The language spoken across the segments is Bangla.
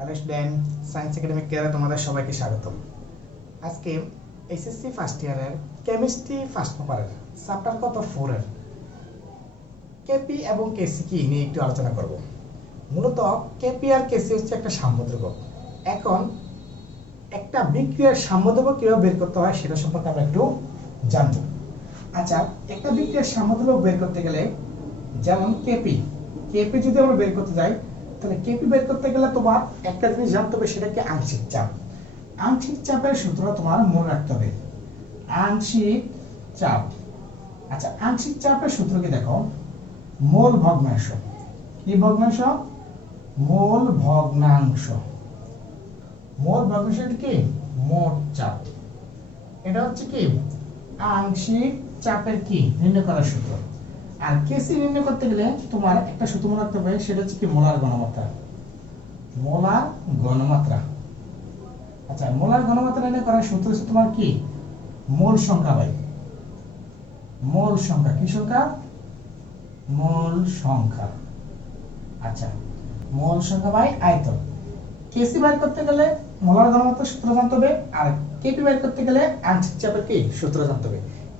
হ্যালো স্টুডেন্ট সায়েন্স একাডেমি কেয়ারে তোমাদের সবাইকে স্বাগতম। আজকে এসএসসি ফার্স্ট ইয়ারের কেমিস্ট্রি ফার্স্ট পেপারের চ্যাপ্টার কত? ফোরের কেপি এবং কেসি কি নিয়ে একটু আলোচনা করব। মূলত কেপি আর কেসি হচ্ছে একটা সাম্যদ্রব্য। এখন একটা বিক্রিয়ার সাম্যদ্রব্য কীভাবে বের করতে হয় সেটা সম্পর্কে আমরা একটু জানব। আচ্ছা একটা বিক্রিয়ার সাম্যদ্রব্য বের করতে গেলে যেমন কেপি কেপি যদি আমরা বের করতে যাই তাহলে কেপি বের করতে গেলে তোমার? একটা জিনিস জানতে হবে, সেটা কি আংশিক চাপ? আংশিক চাপের সূত্র তোমার মনে রাখতে হবে। আংশিক চাপ। আচ্ছা আংশিক চাপের সূত্র কি দেখো। মোল ভগ্নাংশ। কি ভগ্নাংশ? মোল ভগ্নাংশ। মোল ভগ্নাংশ কি? মোট চাপ। এটা হচ্ছে কি? আংশিক চাপের কি? নির্ণয় করার সূত্র। আর কেসি নির্ণয় করতে গেলে তোমার একটা সূত্র মনে হবে, সেটা হচ্ছে কি মোলার ঘনমাত্রা মোলার ঘনমাত্রা আচ্ছা মোলার ঘনমাত্রা নির্ণয় করার সূত্র হচ্ছে তোমার কি? মোল সংখ্যা বাই। মোল সংখ্যা, কি সংখ্যা? মোল সংখ্যা। আচ্ছা মোল সংখ্যা বাই আয়তন। কেসি বের করতে গেলে মোলার ঘনমাত্রা সূত্র জানতে হবে, আর কেপি বের করতে গেলে আংশিক চাপের কি? সূত্র জানতে হবে।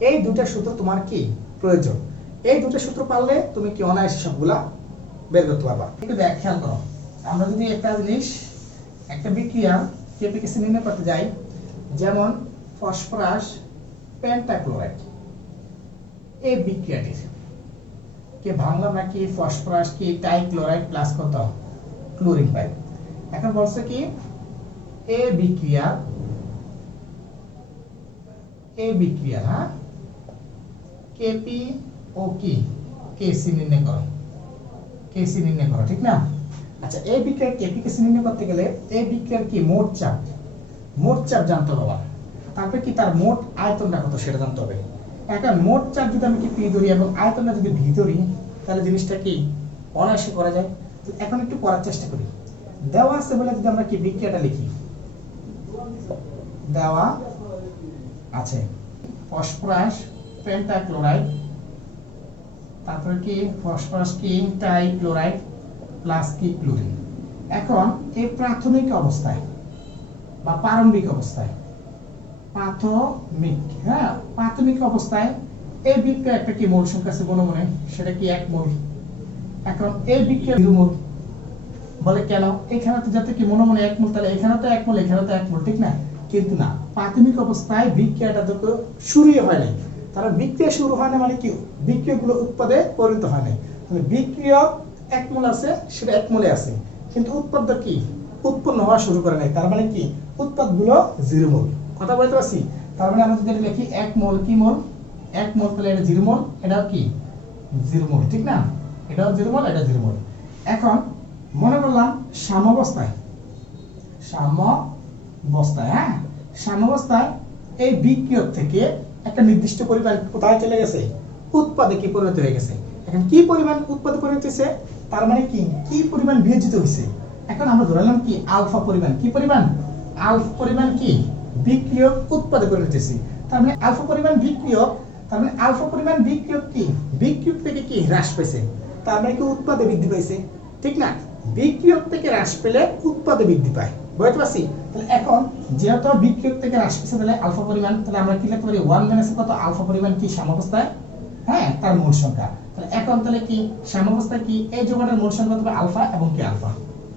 এই দুটা সূত্র তোমার কি? প্রয়োজন। এই দুটো সূত্র পারলে তুমি কি অনায়াসে সবগুলা বের করতে পারবা? একটু দেখ, খেয়াল করো। আমরা যদি একটা জিনিস, একটা বিক্রিয়া কেপিকেসি নির্ণয় করতে যাই, যেমন ফসফরাস, পেন্টাক্লোরাইড। এই বিক্রিয়াটির কে ভাঙলাম নাকি ফসফরাস, কি টাইক্লোরাইড প্লাস কত? ক্লোরিন পাই। এখন বলছে কি, এ বিক্রিয়া এ বিক্রিয়া হ্যাঁ? কেপি ও কি? কেসি নির্ণয় করো? কেসি নির্ণয় করো, ঠিক না? আচ্ছা এই বিক্রিয়ার কেপি কেসি নির্ণয় করতে গেলে এই বিক্রিয়ার কি? মোট চাপ। মোট চাপ জানতে হবে তারপরে কি তার মোট আয়তনটা কত সেটা জানতে হবে। এখন মোট চাপ যদি আমি কি পি ধরি এবং আয়তনটা যদি ভি ধরি, তাহলে জিনিসটা কি? অনায়াসে করা যায়। তো এখন একটু করার চেষ্টা করি। দেওয়া আছে বলে যদি আমরা কি বিক্রিয়াটা লিখি? দেওয়া আছে। ফসফরাস, পেন্টাক্লোরাইড তারপরে কি? ফসফরাস কি? টাইক্লোরাইড প্লাস কি? ক্লোরিন এখন এই প্রাথমিক অবস্থায় বা প্রারম্ভিক অবস্থায় প্রাথমিক হ্যাঁ প্রাথমিক অবস্থায় এই বিক্রিয়া একটা কি মোল সংখ্যা আছে মনে মনে? সেটা কি এক মোল? এখন এই বিক্রিয়া মোল। বলে কেন? এখানে তো যাতে কি মনে মনে এক মোল, তাহলে এখানে তো এক মোল, এখানে তো এক মোল, ঠিক না? কিন্তু না, প্রাথমিক অবস্থায় বিক্রিয়াটা তো শুরুই হয় নাই। তারা বিক্রিয়া শুরু হয় না মানে কি? বিক্রিয়াগুলো উৎপাদে পরিণত হয় তাহলে বিক্রিয়া এক মোল আছে, সেটা এক মোলে আছে। কিন্তু উৎপাদ্য কি? উৎপন্ন হওয়া শুরু করে নাই। তার মানে কি? উৎপাদগুলো জিরো মোল। কথা বলতে পারছি? তার মানে আমরা যদি লিখি, এক মোল কি মোল? এক মোল তাহলে এটা জিরো মোল, এটাও কি? জিরো মোল, ঠিক না? এটাও জিরো মোল, এটা জিরো মোল। এখন মনে করলাম সাম্যাবস্থায়। সাম্যাবস্থায় হ্যাঁ? সাম্যাবস্থায় এই বিক্রিয়ক থেকে একটা নির্দিষ্ট পরিমাণ কোথায় চলে গেছে? উৎপাদে কি পরিণত হয়ে গেছে? এখন কি পরিমাণ উৎপাদে পরিণত হয়েছে? তার মানে কি? কি পরিমাণ বিয়োজিত হয়েছে? এখন আমরা ধরলাম কি আলফা পরিমাণ? কি পরিমাণ? আলফা পরিমাণ কি? বিক্রিয়ক উৎপাদে পরিণত হয়েছে। তার মানে আলফা পরিমাণ বিক্রিয়ক তার মানে আলফা পরিমাণ বিক্রিয়ক কি? বিক্রিয়ক থেকে কি হ্রাস পেয়েছে তার মানে কি উৎপাদে বৃদ্ধি পাইছে? ঠিক না? বিক্রিয়ক থেকে হ্রাস পেলে উৎপাদে বৃদ্ধি পায়। বুঝতে পারছি? তাহলে এখন যেহেতু বিক্রিয়ক থেকে হ্রাস পেয়েছে তাহলে আলফা পরিমাণ, তাহলে আমরা কি লিখতে পারি? ওয়ান মাইনাস কত? আলফা পরিমাণ কি? সাম্যাবস্থায়? হ্যাঁ তার মূল সংখ্যা। তাহলে এখন তাহলে কি? সাম্যাবস্থায় কি? এই যোগটার মূল সংখ্যা হবে আলফা এবং কি আলফা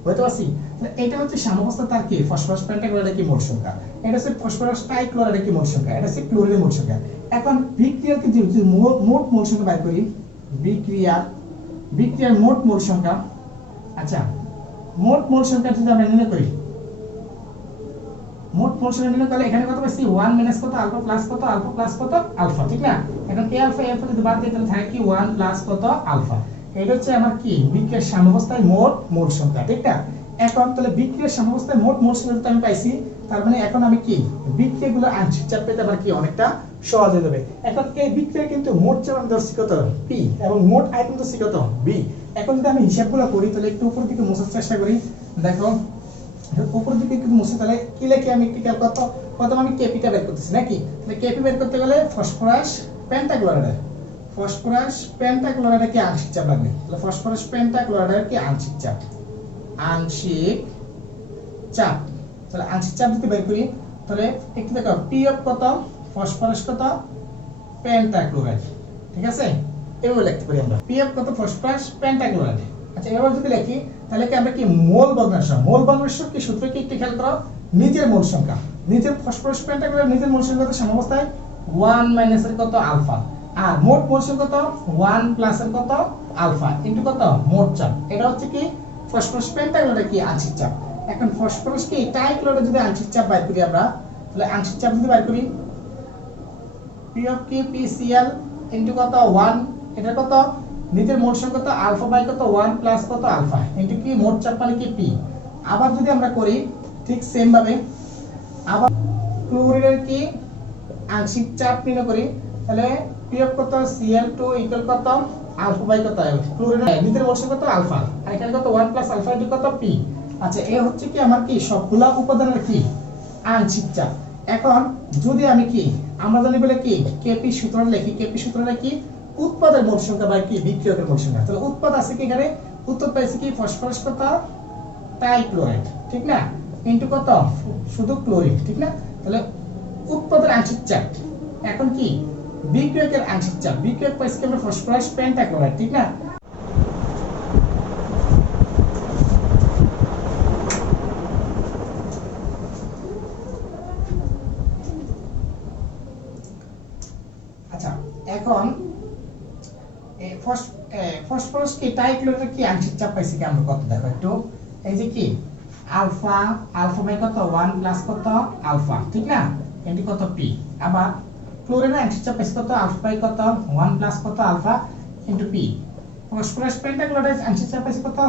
বুঝতে পারছি? তাহলে এটা হচ্ছে সাম্যাবস্থা তার কি? ফসফরাস পেন্টাক্লোরাইড কি মোট সংখ্যা? এটা হচ্ছে ফসফরাস ট্রাইক্লোরাইড কি মোট সংখ্যা? এটা হচ্ছে ক্লোরিনের মোট সংখ্যা। এখন বিক্রিয়ার কি যদি মোট মোট সংখ্যা বের করি, বিক্রিয়া, বিক্রিয়ার মোট মোল সংখ্যা আচ্ছা মোট মোল সংখ্যা যদি আমরা নির্ণয় করি মোট মোল সংখ্যা করলে এখানে কত পাচ্ছি 1 মাইনাস কত? আলফা প্লাস কত? আলফা প্লাস কত? আলফা ঠিক না? এখন এ আলফা এ যদি বাদ দিই, তাহলে থাকে কি? 1 প্লাস কত? আলফা এটা হচ্ছে আমার কি? বিক্রিয়ার সাম্যাবস্থায় মোট মোল সংখ্যা, ঠিক না? এখন তাহলে বিক্রিয়ার সাম্যাবস্থায় মোট মোল সংখ্যা আমি পাইছি, তার মানে এখন আমি কি? বিক্রিয়াগুলো আংশিক চাপ পেতে আবার কি? অনেকটা সহজ হয়ে যাবে। এখন এই বিক্রিয়া কিন্তু মোট চাপ ধরছি কত? পি এবং মোট আয়তন ধরছি কত? বি এখন যদি আমি হিসাবগুলো করি, তাহলে একটু উপর দিকে মোছার চেষ্টা করি। দেখো উপর দিকে একটু মুছে তাহলে কি লেখে আমি একটু খেয়াল করতো? প্রথম আমি কেপিটা বের করতেছি, নাকি? কেপি বের করতে গেলে ফসফরাস পেন্টাক্লোরাইড ফসফরাস পেন্টাক্লোরাইডে কি আংশিক চাপ লাগবে। তাহলে ফসফরাস পেন্টাক্লোরাইডের কি আংশিক চাপ? আংশিক চাপ। তাহলে আংশিক চাপ যদি বের করি, তাহলে একটু দেখো পি অফ কত? ফসফরাস কত? পেন্টাক্লোরাইড ঠিক আছে? এভাবে লিখতে পারি আমরা। পি অফ কত? ফসফরাস পেন্টাক্লোরাইড আচ্ছা এবার যদি লিখি তাহলে কি আমরা কি মোল ভগ্নাংশ মোল ভগ্নাংশ কি? সূত্র কি একটু খেয়াল করো। নিজের মোল সংখ্যা। নিজের ফসফরাস পেন্টাক্লোরাইড নিজের মোল সংখ্যা কত? সাম্যাবস্থায় 1 মাইনাস এর কত? আলফা আর মোট মোল সংখ্যা কত? 1 প্লাস এর কত? আলফা ইনটু কত? মোট চাপ। এটা হচ্ছে কি? ফসফরাস পেন্টাক্লোরাইড কি? আংশিক চাপ। এখন ফসফরাস কি? টাইক্লোরাইড যদি আংশিক চাপ বাইর করি আমরা, তাহলে আংশিক চাপ যদি বাইর করি পি অফ কি পিসিএল ইনটু কত? 1 এটা কত? নিচের মোট সংখ্যা কত? আলফা বাই কত? 1 প্লাস কত? আলফা। ইনটু কি? মোট চাপ মানে কি? পি। আবার যদি আমরা করি, ঠিক সেম ভাবে, আবার ক্লোরিনের কি? আংশিক চাপ নির্ণয় করি, তাহলে পি অফ কত Cl2 ইকুয়াল কত? আলফা বাই কত? ক্লোরিনের নিচের মোট সংখ্যা কত? আলফা। আর এখানে কত? 1 প্লাস আলফা ইনটু কত? পি। আচ্ছা এ হচ্ছে কি আমার কি? সবগুলা উপাদানের কি? আংশিক চাপ। এখন যদি আমি কি, আমরা জানি বলে কি? কেপি সূত্রটা লিখি। কেপি সূত্রটা কি? উৎপাদের মোট সংখ্যা বা কি? বিক্রিয়কের মোট সংখ্যা। তাহলে উৎপাদ আছে কি এখানে? উৎপাদ পাইছে কি? ফসফরাস কত টাইক্লোরাইড ঠিক না? ইনটু কত? শুধু ক্লোরিন। ঠিক না? তাহলে উৎপাদের আংশিক চাপ। এখন কি? বিক্রিয়কের আংশিক চাপ। বিক্রিয়ক পাইছে কি আমরা? Phosphorus, pentachloride. ঠিক না? আচ্ছা এখন ফসফরাস কি কি? আংশিক চাপ পাইছে কি আমরা কত দেখো একটু। এই যে কি? আলফা আলফা বাই কত? 1 প্লাস কত? আলফা। ঠিক না? এটি কত? পি। আবার আংশিক চাপ পাইছে কত? আলফা কত? 1 প্লাস কত? Alpha P. ফসফরাস আংশিক চাপ পাইছে কত?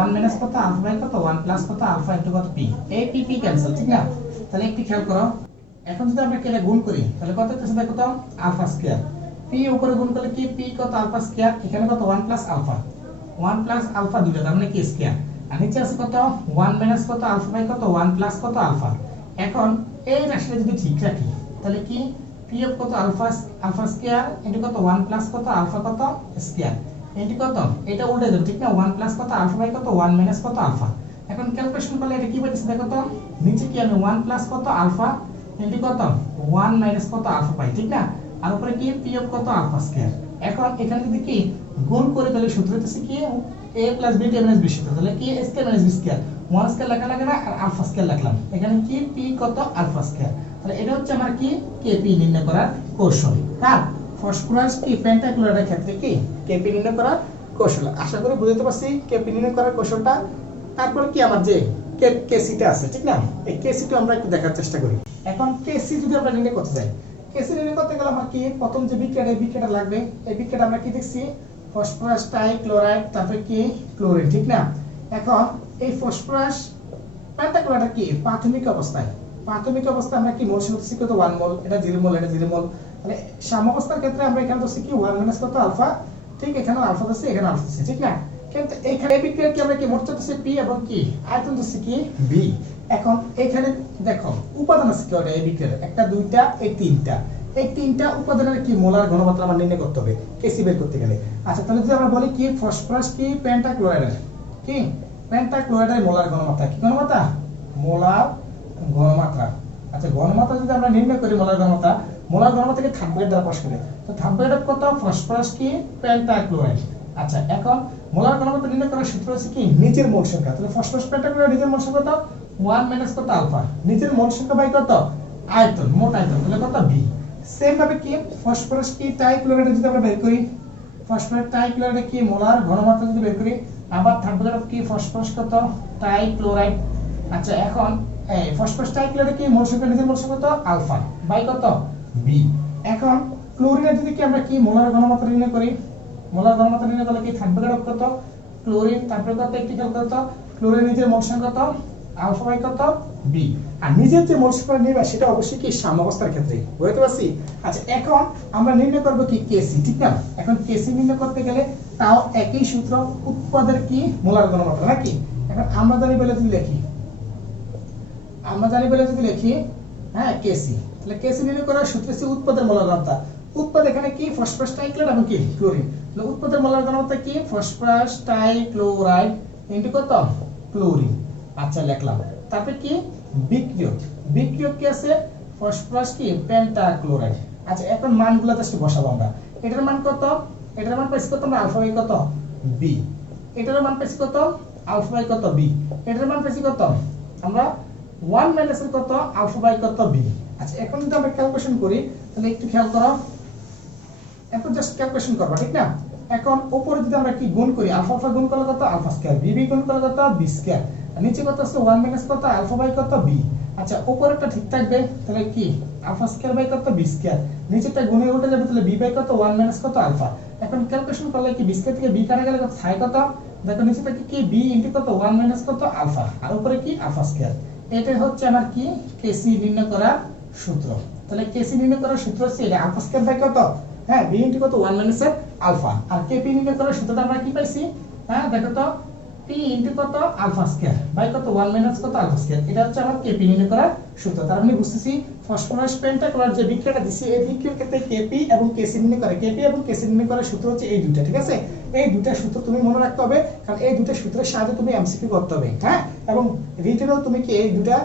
1 মাইনাস কত? আলফা কত? 1 প্লাস কত? আলফা কত? পি। এই পি পি ক্যান্সেল। ঠিক না? তাহলে একটু খেয়াল করো। এখন যদি আমরা কেটে গুণ করি, তাহলে কত হচ্ছে দেখো তো? Alpha square. উপরে গুণ করলে কি? পি কত আলফা স্কয়ার এখানে কত? 1 প্লাস আলফা 1 প্লাস আলফা দুটো তার মানে কি স্কয়ার আর নিচে আছে কত? 1 মাইনাস কত? আলফা বাই কত? 1 প্লাস কত? আলফা এখন এই রাশিটা যদি ঠিক রাখি, তাহলে কি? পি অফ কত? আলফা আলফা স্কয়ার ইনটু কত? 1 প্লাস কত? আলফা কত? স্কয়ার ইনটু কত? এটা উল্টে দেব, ঠিক না? 1 প্লাস কত? আলফা বাই কত? 1 মাইনাস কত? আলফা এখন ক্যালকুলেশন করলে এটা কি পাচ্ছি দেখো তো? নিচে কি আমি 1 প্লাস কত? আলফা ইনটু কত? 1 মাইনাস কত? আলফা পাই, ঠিক না? আর উপরে কি? পি অফ কত? আলফা স্কয়ার এখন এখানে যদি কি? গুণ করে তাহলে সূত্র হচ্ছে কি? A plus t minus b সূত্র তাহলে কি? A square minus b square 1 square লেখা লাগে না, আর আলফা স্কয়ার লিখলাম। এখানে কি? P কত? আলফা স্কয়ার তাহলে এটা হচ্ছে আমার কি? Kp নির্ণয় করার কৌশল। হ্যাঁ ফসফরাস কি? পেন্টাক্লোরাইডের ক্ষেত্রে কি? Kp নির্ণয় করার কৌশল। আশা করি বুঝতে পারছি kp নির্ণয় করার কৌশলটা। তারপরে কি আমার যে? কেসিটা আছে, ঠিক না? এই কেসিটা আমরা একটু দেখার চেষ্টা করি। এখন কেসি যদি আমরা নির্ণয় করতে যাই নির্ণয় করতে গেলে আমার কি? প্রথম যে বিক্রিয়াটা, এই বিক্রিয়াটা লাগবে। এই বিক্রিয়াটা আমরা কি দেখছি? ফসফরাস টাইক্লোরাইড তারপরে কি? ক্লোরিন, ঠিক না? এখন এই ফসফরাস পেন্টাক্লোরাইড কি? প্রাথমিক অবস্থায়। প্রাথমিক অবস্থায় আমরা কি মোল সংখ্যা কত? 1 মোল। এটা 0 মোল, এটা 0 মোল। তাহলে সাম্যাবস্থার ক্ষেত্রে আমরা এখানে তো কি? 1 মাইনাস কত? আলফা। ঠিক এখানে আলফা আছে এখানে আলফা আছে ঠিক না? কিন্তু এখানে বিক্রিয়া কি আমরা কি মোট চাপ পি এবং কি? আয়তন আছে কি? বি। এখন এখানে দেখো, উপাদান আছে কি ওটা এই বিক্রিয়ার একটা, দুইটা, এই তিনটা। এই তিনটা উপাদানের কি মোলার ঘনমাত্রা আমরা নির্ণয় করতে হবে? কেসি বের করতে গেলে। আচ্ছা তাহলে যদি আমরা বলি কি ফসফরাস কি পেন্টাক্লোরাইড কি? পেন্টাক্লোরাইডের মোলার ঘনমাত্রা। কি ঘনমাত্রা? মোলার ঘনমাত্রা। আচ্ছা ঘনমাত্রা যদি আমরা নির্ণয় করি মোলার ঘনমাত্রা, মোলার ঘনমাত্রাকে থাম্পের দ্বারা প্রকাশ করে? তো থাম্পের কত? ফসফরাস কি? পেন্টাক্লোরাইড। আচ্ছা এখন মোলার ঘনমাত্রা নির্ণয় করার সূত্র হচ্ছে কি? নিচের মোল সংখ্যা। তাহলে ফসফরাস, পেন্টাক্লোরাইড নিজের মোল সংখ্যা 1 মাইনাস কত আলফা নিচের মোল সংখ্যা বাই কত? আয়তন, মোট আয়তন, তাহলে কত বি সেম ভাবে কি? ফসফরাস কি? টাইক্লোরাইড যদি আমরা বের করি ফসফরাস টাইক্লোরাইড কি? মোলার ঘনমাত্রা যদি বের করি, আবার থার্ড ব্র্যাকেট কি? ফসফরাস কত? টাইক্লোরাইড আচ্ছা এখন, এই ফসফরাস টাইক্লোরাইড কি? মোল সংখ্যা নিজের মোল সংখ্যা কত? আলফা বাই কত? বি এখন ক্লোরিনের যদি কি আমরা কি? মোলার ঘনমাত্রা নির্ণয় করি মোলার ঘনমাত্রা নির্ণয় করলে কি? থার্ড ব্র্যাকেট কত? ক্লোরিন তারপরে কত? একটি কত? ক্লোরিন নিজের মোল সংখ্যা কত? বাই কত বি। আর নিজের যে মোল নেবে সেটা অবশ্যই কি সাম্যাবস্থার ক্ষেত্রে? বুঝতে পারছি? আচ্ছা এখন আমরা নির্ণয় করব কি কেসি ঠিক না? এখন কেসি নির্ণয় করতে গেলে তাও একই সূত্র উৎপাদের কি? মোলার ঘনমাত্রা, নাকি? এখন আমরা জানি বলে যদি লিখি, আমরা জানি বলে যদি লিখি হ্যাঁ কেসি তাহলে কেসি নির্ণয় করার সূত্র হচ্ছে উৎপাদের মোলার ঘনমাত্রা। উৎপাদ এখানে কি? ফসফরাস টাইক্লোরাইড এবং কি? ক্লোরিন। তাহলে উৎপাদের মোলার ঘনমাত্রা কি? ফসফরাস টাইক্লোরাইড ইনটু কত? ক্লোরিন। আচ্ছা লিখলাম। তারপরে কি? বিক্রিয়ক। বিক্রিয়ক কি আছে? ফসফরাস কি? পেন্টাক্লোরাইড। আচ্ছা এখন মানগুলো জাস্ট বসাবো আমরা। এটার মান কত? এটার মান পাইছি কত? আমরা আলফা বাই কত? বি। এটার মান পাইছি কত? আলফা বাই কত? বি। এটার মান পাইছি কত? আমরা 1 মাইনাস কত? আলফা বাই কত? বি। আচ্ছা এখন যদি আমরা ক্যালকুলেশন করি, তাহলে একটু খেয়াল করো। এখন জাস্ট ক্যালকুলেশন করবা, ঠিক না? এখন উপরে যদি আমরা কি গুণ করি, আলফা আলফা গুণ করলে কত? আলফা স্কয়ার বি বি গুণ করলে কত? বি স্কয়ার নিচে কত আছে 1 মাইনাস কত আলফা বাই কত বি আচ্ছা উপরেরটা ঠিক থাকবে, তাহলে কি? আলফা স্কয়ার বাই কত বি স্কয়ার নিচেরটা গুণে উঠে যাবে, তাহলে বি বাই কত 1 মাইনাস কত আলফা এখন ক্যালকুলেশন করলে কি বি স্কয়ার থেকে বি কাটা গেলে কত? সাই কত? দেখো নিচে থেকে কি? বি ইনটু কত? 1 মাইনাস কত? আলফা আর উপরে কি? আলফা স্কয়ার এটা হচ্ছে আমার কি? কেসি নির্ণয় করার সূত্র। তাহলে কেসি নির্ণয় করার সূত্র হচ্ছে এটা আলফা স্কয়ার বাই কত? হ্যাঁ বি ইনটু কত? 1 মাইনাস আলফা আর কেপি নির্ণয় করার সূত্রটা আমরা কি পাইছি? হ্যাঁ দেখো তো কত কত? 1 মাইনাস কত এটা হচ্ছে আমার আমি বুঝতেছি, ফসফরাস যে এই ক্ষেত্রে এবং কেসি নির্ণয় এবং কেসি করার সূত্র হচ্ছে এই দুইটা, ঠিক আছে? এই দুটা সূত্র তুমি মনে রাখতে হবে, কারণ এই দুটা সূত্রের সাহায্যে তুমি এমসিকিউ করতে হবে হ্যাঁ? এবং রিটেনও তুমি কি এই দুটা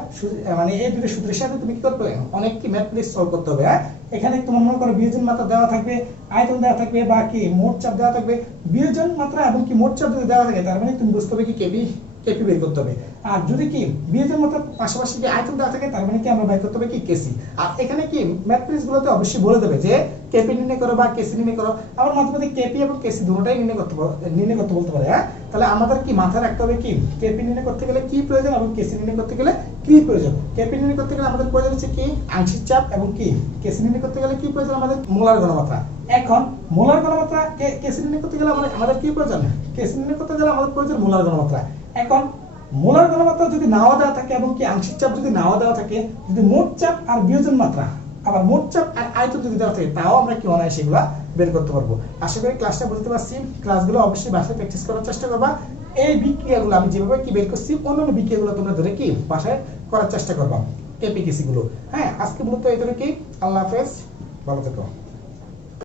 মানে এই দুটা সূত্রের সাথে তুমি কি করতে হবে? অনেক কি ম্যাথমেটিক্স সলভ করতে হবে হ্যাঁ? এখানে তোমার মনে করো, বিয়োজন মাত্রা দেওয়া থাকবে আয়তন দেওয়া থাকবে, বা কি মোট চাপ দেওয়া থাকবে, বিয়োজন মাত্রা এবং কি মোট চাপ যদি দেওয়া থাকে, তার মানে তুমি বুঝতে হবে কি কেবি কেপি বের করতে হবে। আর যদি কি বিয়োজন মাত্রা পাশাপাশি কি আয়তন দেওয়া থাকে, তার মানে কি আমরা বের করতে হবে কি? কেসি আর এখানে কি ম্যাথমেটিক্স গুলোতে অবশ্যই বলে দেবে যে কেপি নির্ণয় করো বা কেসি নির্ণয় করো। আবার মাঝে কেপি এবং কেসি দুটোটাই নির্ণয় করতে নির্ণয় করতে বলতে পারে হ্যাঁ? তাহলে আমাদের কি মাথায় রাখতে হবে কি? কেপি নির্ণয় করতে গেলে কি প্রয়োজন এবং কেসি নির্ণয় করতে গেলে কি প্রয়োজন? কেপি নির্ণয় করতে গেলে আমাদের প্রয়োজন হচ্ছে কি? আংশিক চাপ এবং কি? কেসি নির্ণয় করতে গেলে কি প্রয়োজন? আমাদের মোলার ঘনমাত্রা। এখন মোলার ঘনমাত্রা কে- কেসি নির্ণয় করতে গেলে আমাদের আমাদের কি প্রয়োজন? কেসি নির্ণয় করতে গেলে আমাদের প্রয়োজন মোলার ঘনমাত্রা এখন মোলার ঘনমাত্রা যদি নাও দেওয়া থাকে এবং কি আংশিক চাপ যদি নাও দেওয়া থাকে, যদি মোট চাপ আর বিয়োজন মাত্রা, আবার মোট চাপ আর আয়তন যদি দেওয়া থাকে, তাও আমরা কি অনায় সেগুলা বের করতে পারব। আশা করি ক্লাসটা বুঝতে পারছি। ক্লাসগুলো অবশ্যই বাসায় প্র্যাকটিস করার চেষ্টা করবা। এই বিক্রিয়াগুলো আমি যেভাবে কি বের করছি, অন্যান্য বিক্রিয়াগুলো তোমরা ধরে কি বাসায় করার চেষ্টা করবা। কেপিকেসি গুলো হ্যাঁ আজকে মূলত এই ধরে কি। আল্লাহ হাফেজ। ভালো থেকো।